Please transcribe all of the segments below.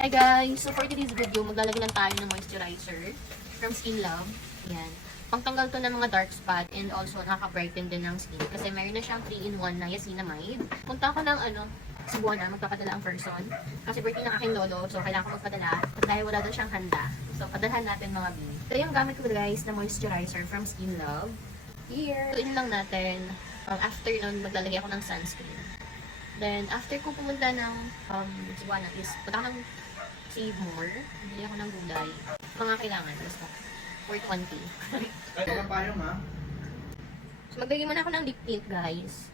Hi guys! So for today's video, maglalagay lang tayo ng moisturizer from Skin Love. Yan. Pangtanggal to ng mga dark spot and also nakaka-brighten din ng skin. Kasi meron na siyang 3-in-1 na niacinamide. Punta ako ng Cebuana, magpapadala ang person. Kasi birthday ng aking lolo, so kailangan ko magpadala. At dahil wala daw siyang handa. So padalhan natin mga B. Ito yung gamit ko guys na moisturizer from Skin Love. Here. So lang natin. After nun, maglalagay ako ng sunscreen. Then, after ko pumunta ng Cebuana is, punta ako ng Save More. Bili ako ng gulay. Mga kailangan. Basta, for 20. Kahit ang payong ha? So, maglagay muna ako ng lip tint, guys.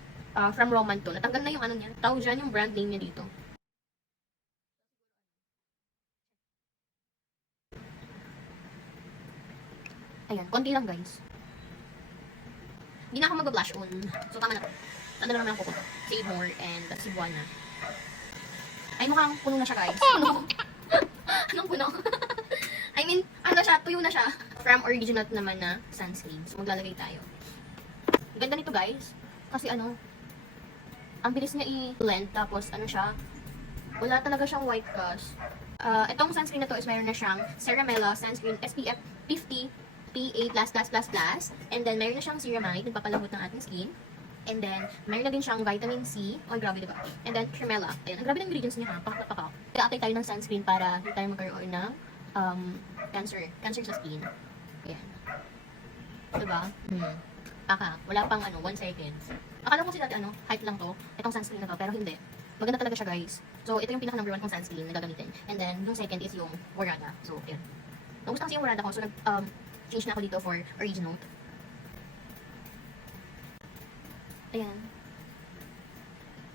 From Roman to. Natanggal na yung ano niya. Tawag dyan yung brand name niya dito. Ayan, konti lang, guys. Hindi na ako mag-blush on. So, tama na to. Ano na naman ako ko? Save More and Cebuana. Ay, mukhang puno na siya, guys. Anong puno? I mean, ano siya, tuyo na siya. From Original naman na sunscreen. So, maglalagay tayo. Ganda nito, guys. Kasi ang bilis niya i-blend. Tapos, siya, wala talaga siyang white cast. Itong sunscreen na to is mayroon na siyang Ceramela Sunscreen SPF 50 PA++++. And then, mayroon na siyang ceramide. Nagpapalambot ng ating skin. And then, mayroon na din siyang vitamin C. Oh, grabe diba? And then, Cremella. Ayan, ang grabe ng ingredients niya ha. Pakak. Kaya-atay tayo ng sunscreen para hindi tayo magkaroon ng cancer sa skin. Ayan. Diba? Wala pang 1 second. Akala ko kasi dati hype lang to. Itong sunscreen na to. Pero hindi. Maganda talaga siya guys. So, ito yung pinaka number 1 kong sunscreen na gagamitin. And then, yung second is yung Warada. So, ayan. Nagustuhan kasi yung Warada ko. So, change na ako dito for Original. Ayan.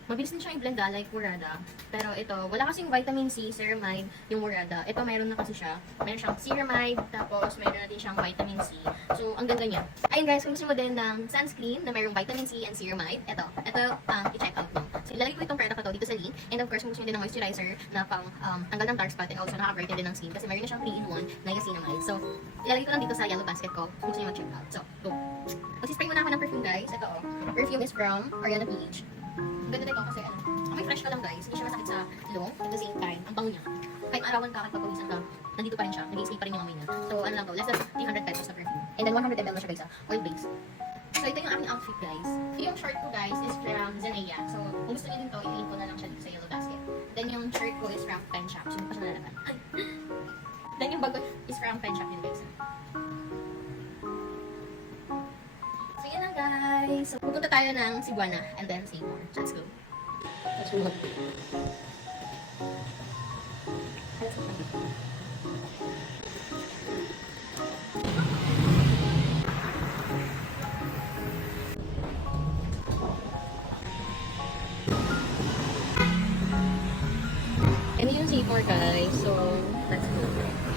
Mabilis na siyang i-blend like Warada. Pero ito, wala kasing vitamin C, ceramide, yung Warada. Ito, mayroon na kasi siya. Mayroon siyang ceramide, tapos mayroon na din siyang vitamin C. So, ang ganda niya. Ayun guys, kung gusto mo din ng sunscreen na mayroong vitamin C and ceramide, ito i-check out mo. So, ilalagay ko itong product na to dito sa link. And of course, kung gusto mo din ng moisturizer na pang tanggal ng dark spot and also nakaka-brighten din ng skin kasi mayroon na siyang 3-in-1 na niacinamide. So, ilalagay ko lang dito sa yellow basket ko kung gusto nyo mag-check out. So, go! Mag-spray muna ako ng perfume guys. Ito perfume is from Ariana PH. Ganda dito kasi may fresh ka lang guys. Hindi siya masakit sa ilong. At the same time, ang bango niya. Kahit arawan ka, kahit pagpawisan ka, nandito pa rin siya. Nag-i-spray pa rin yung amoy niya. So, lang to, less than 300 pesos na perfume. And then 100 ml na siya guys, oil base. So, ito yung aming outfit guys. Yung short ko guys is from Zenaya. So, kung gusto niyo din to, i-link ko na lang siya dito sa yellow basket. Then yung shirt ko is from Pen Shop. So, hindi pa siya nalalaman. Then yung bag ko is from Pen Shop yun guys. So, yan lang guys. So, pupunta tayo ng Cebuana and then Save More. Let's go. Let's go. And yung Save More guys. So, let's go.